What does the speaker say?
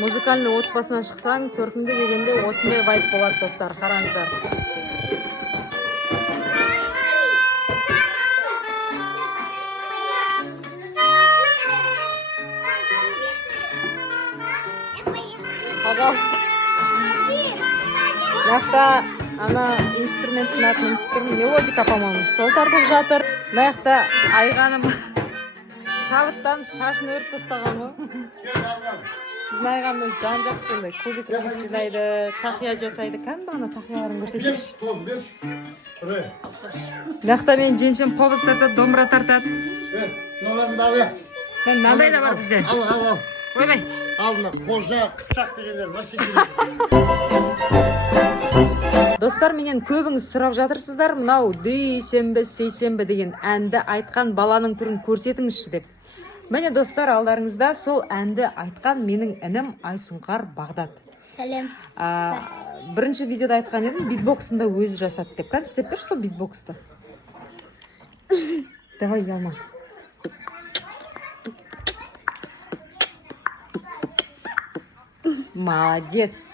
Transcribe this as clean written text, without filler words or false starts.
Музыкальный отбасынан шықсаң, төркінді дегенде осындай вайп болады, достар, қараңыздар. Пожалуйста. Мынақта ана инструменттің атын ұмытып мелодика, по-моему, сол тартылып жатыр. Мынақта Айғаным шабыттан шашын өріп тастаған ғой. Біздің Айғаным өзі жан-жақты сондай кубик жинайды, тақия жасайды. Кәдімгі ана тақияларын көрсетейінші. Мынақта мен женшем қобыз тартады, домбыра тартады. Мынандай да бар бізде. Ал. Ойбай. Алдына қожа, пышақ дегендер, машин Достар, менен көбіңіз сұрап жатырсыздар, мынау дүйсенбі, сейсенбі деген әнді айтқан баланың түрін көрсетіңізші деп. Міне достар, алдарыңызда сол әнді айтқан менің інім Айсұңқар Бағдат. Сәлем. Бірінші видеода айтқан едім, битбоксында өзі жасады деп. Қан істеп берші сол битбоксты. Давай, Ялма. Молодец.